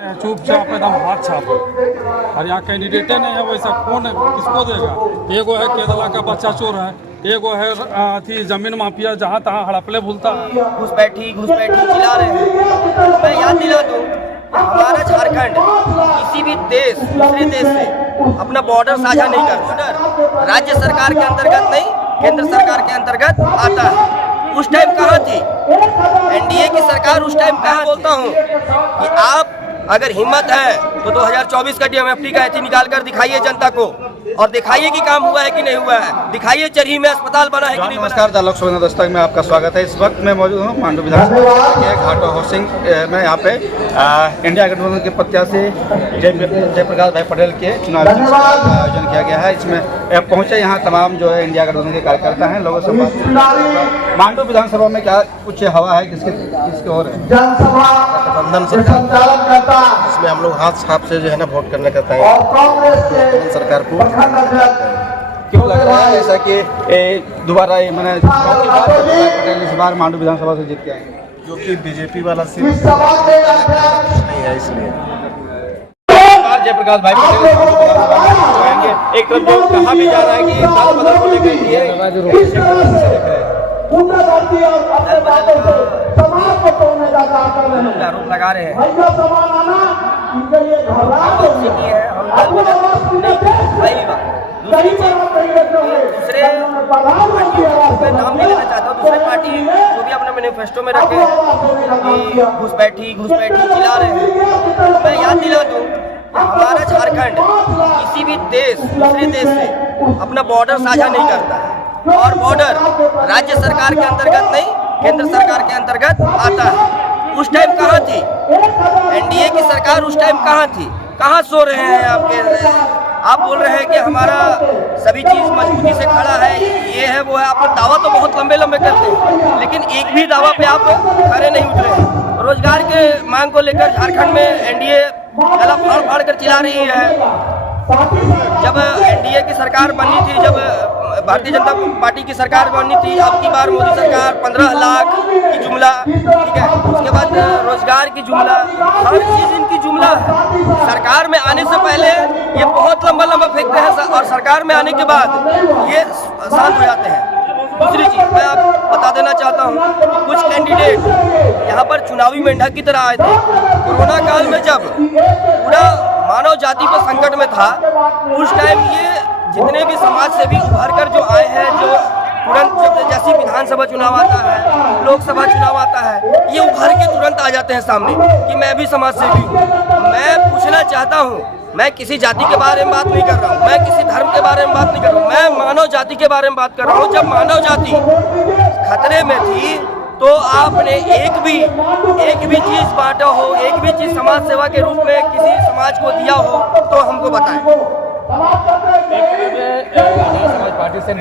चुपचाप एकदम हाथ छाप और यहाँ कैंडिडेटे नहीं है वैसा कौन किसको देगा। एगो है केरला का बच्चा चोर है, एगो है अथी जमीन माफिया जहाँ तहाँ हड़पले भूलता है। घुसपैठी चिल्ला रहे हैं। मैं याद दिला दूं हमारा झारखंड किसी भी देश दूसरे देश से अपना बॉर्डर साझा नहीं करता। राज्य सरकार के अंतर्गत नहीं, केंद्र सरकार के अंतर्गत आता है। उस टाइम कहाँ थी एनडीए की सरकार? उस टाइम कहाँ? बोलता हूँ कि आप अगर हिम्मत है तो 2024 का डीएमएफटी का एथी निकाल कर दिखाइए जनता को, और दिखाइए कि काम हुआ है कि नहीं हुआ है। दिखाइए चरही में अस्पताल बना है कि नहीं बना। नमस्कार, डायलॉग सुबह दस्तक में आपका स्वागत है। इस वक्त मैं मौजूद हूँ मांडू विधानसभा के घाटो हाउसिंग में। यहाँ पे इंडिया गठबंधन के प्रत्याशी जयप्रकाश भाई पटेल के चुनाव का आयोजन किया गया है। इसमें पहुँचे यहाँ तमाम जो है इंडिया गठबंधन के कार्यकर्ता हैं। लोगों से बात मांडू विधानसभा में क्या कुछ हवा है, किसके और गठबंधन सरकार, इसमें हम लोग हाथ छाप से जो है ना वोट करने का तय सरकार को। क्यों लग रहा है ऐसा कि दोबारा मैंने पटेल इस बार मांडू विधानसभा से जीत के आएंगे? जो कि बीजेपी वाला सिर्फ नहीं है, इसलिए जयप्रकाश भाई पटेल जाएंगे। एक तरफ जो कहा भी जा रहा है कि दल बदल को लेकर आरोप लगा रहे हैं हम दल बदल नहीं पहली बात। दूसरी चीज दूसरे मैं नाम नहीं लेना चाहता हूँ, दूसरे पार्टी जो भी अपने मैनिफेस्टो में रखे हैं कि घुसपैठी चिल्ला रहे हैं। मैं याद दिला दूं हमारा झारखंड किसी भी देश दूसरे देश से अपना बॉर्डर साझा नहीं करता है, और बॉर्डर राज्य सरकार के अंतर्गत नहीं, केंद्र सरकार के अंतर्गत आता है। उस टाइम कहाँ थी एनडीए की सरकार? उस टाइम कहाँ थी? कहाँ सो रहे हैं आप बोल रहे हैं कि हमारा सभी चीज मजबूती से खड़ा है, ये है वो है। आप दावा तो बहुत लंबे करते हैं, लेकिन एक भी दावा पे आप खड़े नहीं उतरे हैं। रोजगार के मांग को लेकर झारखंड में एनडीए गला फाड़ कर चिल्ला रही है। जब एनडीए की सरकार बनी थी, जब भारतीय जनता पार्टी की सरकार बनी थी, अब की बार मोदी सरकार 15 लाख की जुमला, ठीक है, उसके बाद रोजगार की जुमला, हर चीज इनकी जुमला है। सरकार में आने से पहले ये बहुत लंबा फेंकते हैं और सरकार में आने के बाद ये शांत हो जाते हैं। दूसरी चीज मैं आप बता देना चाहता हूँ कि कुछ कैंडिडेट यहाँ पर चुनावी मेंढक की तरह आए थे। कोरोना काल में जब पूरा मानव जाति पर संकट में था, उस टाइम ये जितने भी समाज सेवी उभर कर जो आए हैं, जो तुरंत जब जैसी विधानसभा चुनाव आता है, लोकसभा चुनाव आता है, ये उभर के तुरंत आ जाते हैं सामने कि मैं भी समाज सेवी हूँ। मैं पूछना चाहता हूँ, मैं किसी जाति के बारे में बात नहीं कर रहा हूँ, मैं किसी धर्म के बारे में बात नहीं कर रहा हूँ, मैं मानव जाति के बारे में बात कर रहा हूँ। जब मानव जाति खतरे में थी तो आपने एक भी चीज बांटा हो, एक भी चीज समाज सेवा के रूप में किसी समाज को दिया हो तो हमको बताएं। समाज पार्टी से इस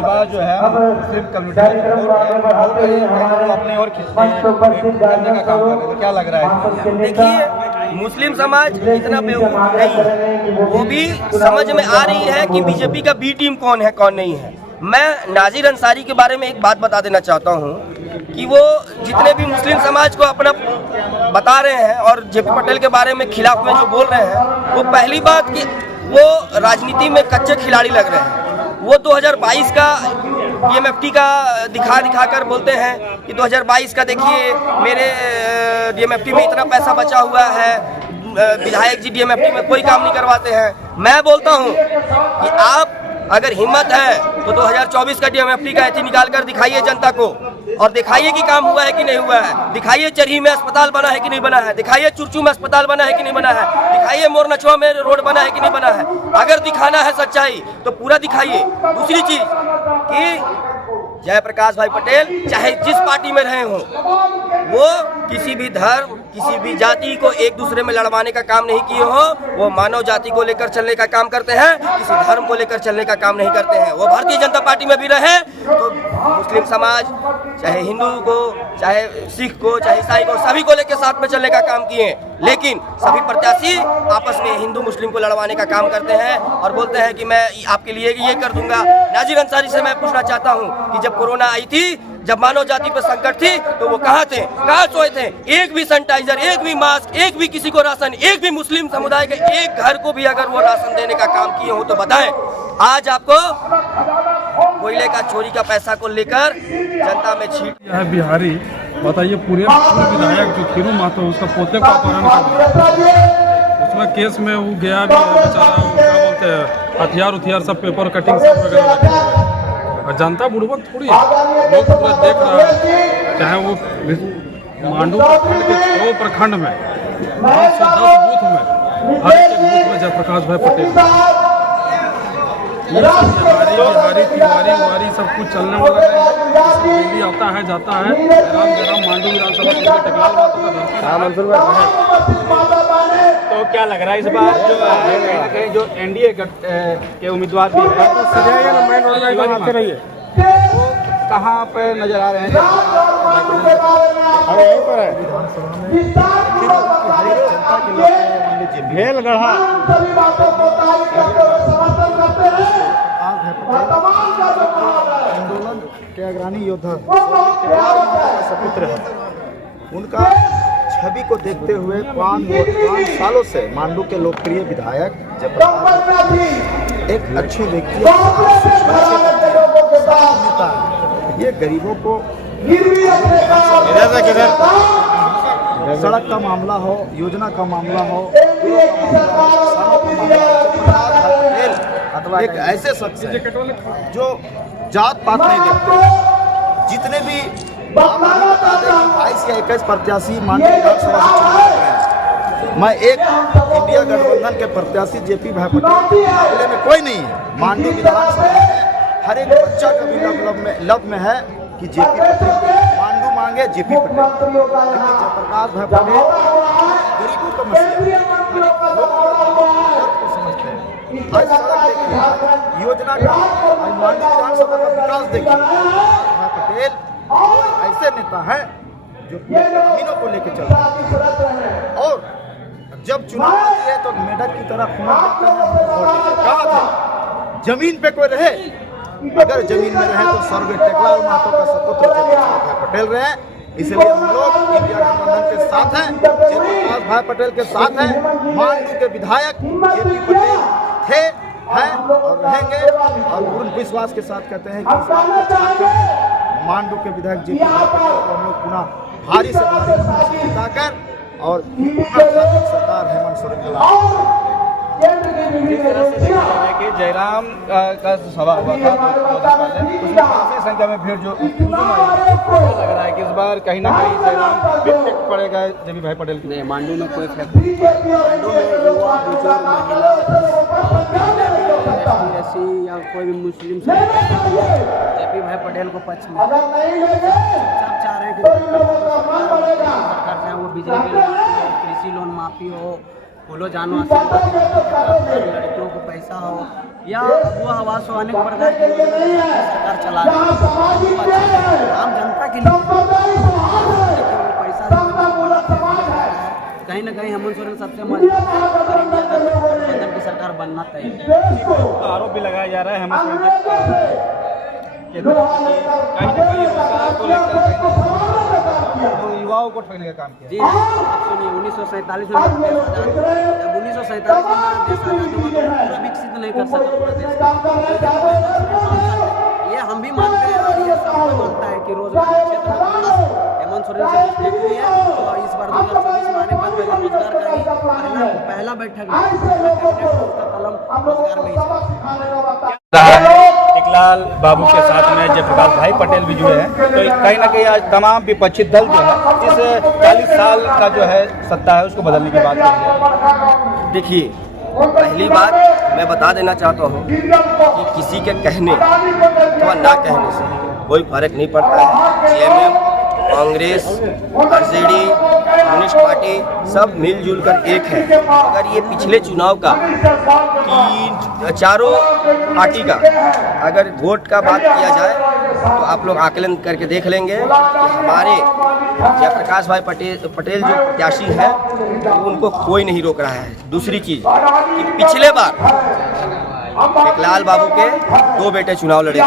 बार जो है मुस्लिम कम्युनिटी अपने और करने का काम कर रहे हैं, क्या लग रहा है? देखिए, मुस्लिम समाज इतना बेवकूफ नहीं है, वो भी समझ में आ रही है कि बीजेपी का बी टीम कौन है कौन नहीं है। मैं नाजिर अंसारी के बारे में एक बात बता देना चाहता हूँ कि वो जितने भी मुस्लिम समाज को अपना बता रहे हैं और जेपी पटेल के बारे में खिलाफ में जो बोल रहे हैं, वो पहली बात कि वो राजनीति में कच्चे खिलाड़ी लग रहे हैं। वो 2022 का डीएमएफटी का दिखा कर बोलते हैं कि 2022 का देखिए मेरे डीएमएफटी में इतना पैसा बचा हुआ है, विधायक जी डीएमएफटी में कोई काम नहीं करवाते हैं। मैं बोलता हूँ कि आप अगर हिम्मत है तो 2024 का डीएमएफटी का एथी निकाल कर दिखाइए जनता को, और दिखाइए कि काम हुआ है कि नहीं हुआ है। दिखाइए चरही में अस्पताल बना है कि नहीं बना है, दिखाइए चुरचू में अस्पताल बना है कि नहीं बना है, दिखाइए मोरनछुआ में रोड बना है कि नहीं बना है। अगर दिखाना है सच्चाई तो पूरा दिखाइए। दूसरी चीज कि जयप्रकाश भाई पटेल चाहे जिस पार्टी में रहे हों, वो किसी भी धर्म किसी भी जाति को एक दूसरे में लड़वाने का काम नहीं किए हो। वो मानव जाति को लेकर चलने का काम करते हैं, किसी धर्म को लेकर चलने का काम नहीं करते हैं। वो भारतीय जनता पार्टी में भी रहे तो मुस्लिम समाज, चाहे हिंदू को, चाहे सिख को, चाहे ईसाई को, सभी को लेकर साथ में चलने का काम किए। लेकिन सभी प्रत्याशी आपस में हिंदू मुस्लिम को लड़वाने का काम करते हैं और बोलते हैं कि मैं आपके लिए ये कर दूंगा। नाजिर अंसारी से मैं पूछना चाहता हूँ कि जब कोरोना आई थी जब मानव जाति पर संकट थी तो वो कहाँ थे, कहाँ सोए थे? एक भी सैनिटाइजर, एक भी मास्क, एक भी किसी को राशन, एक भी मुस्लिम समुदाय के एक घर को भी अगर वो राशन देने का काम किए हो तो बताएं। आज आपको कोयले का चोरी का पैसा को लेकर जनता में छीट। यह बिहारी बताइए, पूरे विधायक जो खीरू महतो उसका पोते को अपहरण कर दिया, उसमें केस में वो गया भी है बेचारा, क्या बोलते हैं, हथियार उथियार सब, पेपर कटिंग सब वगैरह रखे हुए हैं। और जनता बुड़बक थोड़ी है, लोग पूरा देख रहा है। चाहे वो मांडू प्रखंड के 6 प्रखंड में 510 बूथ में हर एक बूथ में जयप्रकाश भाई पटेल बिहारी तिवारी वारी सब कुछ चलने वाला है। दिल्ली आता है जाता है। जयराम मांडू विधानसभा टेकलाल तो क्या लग रहा है इस बार जो है कहीं ना कहीं जो एनडीए के उम्मीदवार भी है कहाँ पे नजर आ रहे हैं? भेलगढ़ा आंदोलन के अग्रणी योद्धा सपुत्र है, उनका छवि को देखते हुए 5 सालों से मांडू के लोकप्रिय विधायक जयप्रकाश एक अच्छे व्यक्ति नेता, ये गरीबों को सड़क का मामला हो, योजना का मामला हो, अथवा एक ऐसे शख्स है जो जात पात नहीं देखते। जितने भी 22 या 21 प्रत्याशी मांडू विधानसभा से चुनाव लड़ रहे हैं, मैं एक इंडिया गठबंधन के प्रत्याशी जेपी भाई पटेल जिले में कोई नहीं है। मांडू विधानसभा में हर एक बच्चा का भी लब में है कि जेपी पटेल मांडू मांगे, जेपी पटेल। जयप्रकाश भाई पटेल गरीबों का मसला को समझते हैं। आज सड़क देखिए, योजना का, आज मांडू विधानसभा का विकास देखिए। भाई पटेल ऐसे नेता है जो जमीनों को लेकर चल रहे हैं, और जब चुनाव आती है तो मेढक की तरह खून जाता है। कहाँ थे? जमीन पे कोई रहे, अगर जमीन में रहे तो स्वर्गीय टेकलाल महतो का सपुत्र जयप्रकाश भाई पटेल रहे। इसलिए हम लोग इंडिया गठबंधन के साथ हैं, जयप्रकाश भाई पटेल के साथ हैं। मांडू के विधायक जेपी पटेल थे, हैं और रहेंगे, और पूर्ण विश्वास के साथ कहते हैं कि मांडू के विधायक जेपी भाई पटेल को हम लोग पुनः भारी से भारी जिताकर और सरकार हेमंत सोरेन के लाभ कि जयराम का सभा हुआ था उसमें काफी संख्या में भीड़ जो लग रहा है कि इस बार कहीं ना कहीं जयराम इफेक्ट पड़ेगा जेपी भाई पटेल की। नहीं, मांडू में कोई इफेक्ट नहीं। मांडू में युवा, बुजुर्ग, महिला, एससी या कोई भी मुस्लिम जेपी भाई पटेल को पक्ष में सब चाह रहे हैं कि सरकार चाहे वो बिजली बिल, कृषि लोन माफी हो, फूलो जानवर लड़कियों को पैसा हो, या वो आवास हो, अनेक प्रकार की सरकार चला रही है आम जनता के लिए। पैसा कहीं ना कहीं हेमंत सोरेन सबसे मजबूत गठबंधन की सरकार बनना चाहिए। आरोप भी लगाया जा रहा है हेमंत सोरेन के कहीं ना कहीं रोजगार को लेकर युवाओं को ठगने का काम किया। जी आप सुनिए, 1947 में जब 1947 में हमारा देश आजाद हुआ तो पूरा विकसित नहीं कर सका पूरा देश। ये हम भी मानते हैं और ये सब कोई मानता है कि रोजगार के क्षेत्र में हेमंत सोरेन से मिस्टेक हुई है। तो इस बार 2024 में आने के बाद पहले रोजगार का ही पहला बैठक उसका कलम रोजगार में ही टेकलाल बाबू के साथ में जयप्रकाश भाई पटेल भी जुड़े हैं। तो कहीं ना कहीं आज तमाम विपक्षी दल जो है इस 40 साल का जो है सत्ता है उसको बदलने की बात कर रहे हैं। देखिए, पहली बात मैं बता देना चाहता हूँ कि किसी के कहने अथवा ना कहने से कोई फर्क नहीं पड़ता है। JMM, Congress, RJD, communist party सब मिलजुल कर एक है। अगर ये पिछले चुनाव का चारों पार्टी का अगर वोट का बात किया जाए तो आप लोग आकलन करके देख लेंगे कि हमारे जयप्रकाश भाई पटेल जो प्रत्याशी हैं उनको कोई नहीं रोक रहा है। दूसरी चीज़ कि पिछले बार टेकलाल बाबू के 2 बेटे चुनाव लड़े थे,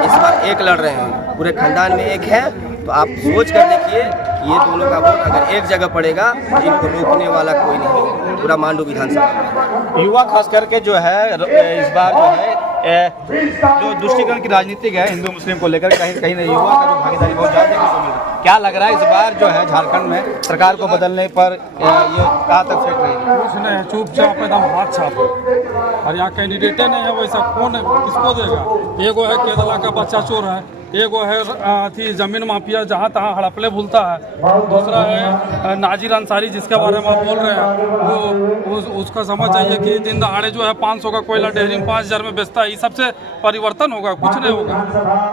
इस बार एक लड़ रहे हैं। पूरे खानदान में एक है। तो आप सोच कर देखिए कि ये दोनों का वोट अगर एक जगह पड़ेगा तो इनको रोकने वाला कोई नहीं, पूरा मांडू विधानसभा। युवा खास करके जो है इस बार जो है जो तुष्टीकरण की राजनीति है हिंदू मुस्लिम को लेकर कहीं ना युवा का जो भागीदारी बहुत ज़्यादा देखने को मिल रहा है। क्या लग रहा है इस बार जो है झारखंड में सरकार को बदलने पर ये कहाँ तक सेट रहेगी? कुछ नहीं, चुपचाप एकदम हाथ छाप। और यहाँ कैंडिडेटे नहीं है वैसा, कौन किसको देगा? एगो है केरला का बच्चा चोर है, एगो है अथी जमीन माफिया जहाँ तहाँ हड़पले भूलता है, दूसरा है नाजिर अंसारी जिसके बारे में आप बोल रहे हैं, वो उसका समझ चाहिए कि दिन दहाड़े जो है 500 का कोयला डेहरिंग 5000 में बेचता है। ये सबसे परिवर्तन होगा? कुछ नहीं होगा।